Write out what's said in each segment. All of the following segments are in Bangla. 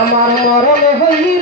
আমার মরণ হইল।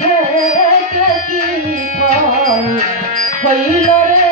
থেকে কি ফল হইল রে?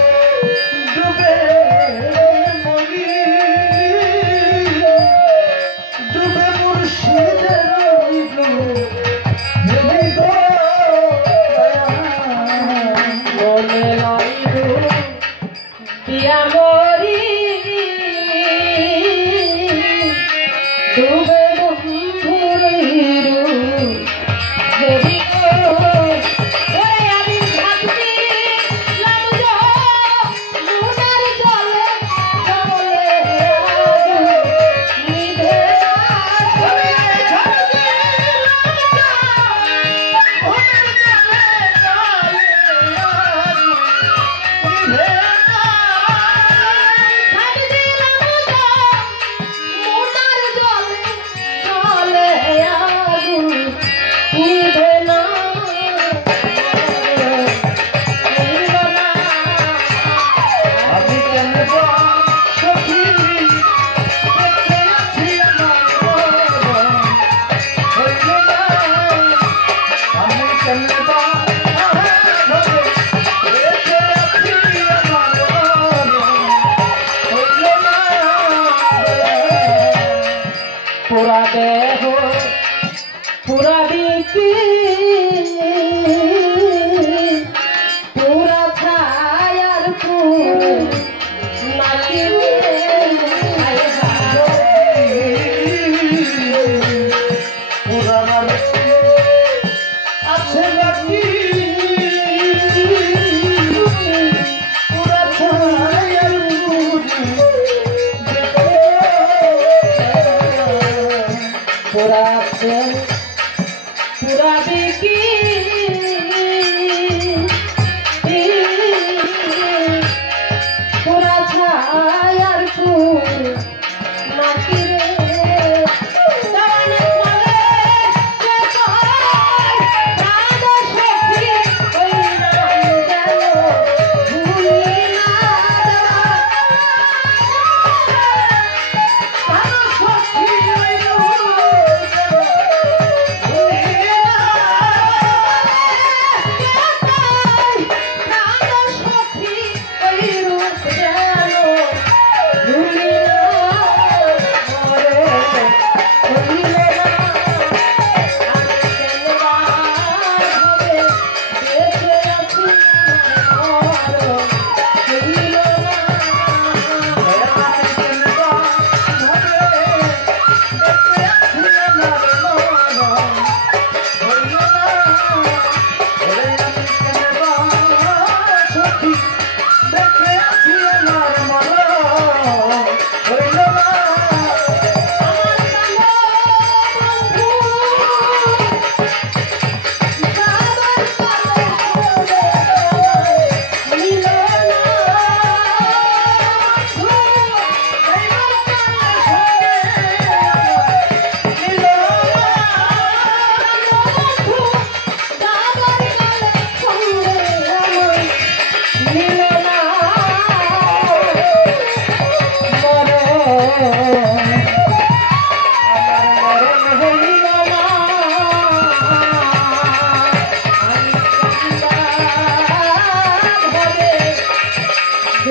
পুরাবে কি পুরা ছায়ার পুর নাকি Coração ঘুরাবে কি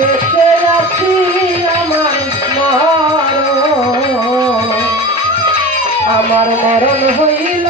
দেখে আসি আমার মরণ আমার মরণ হইল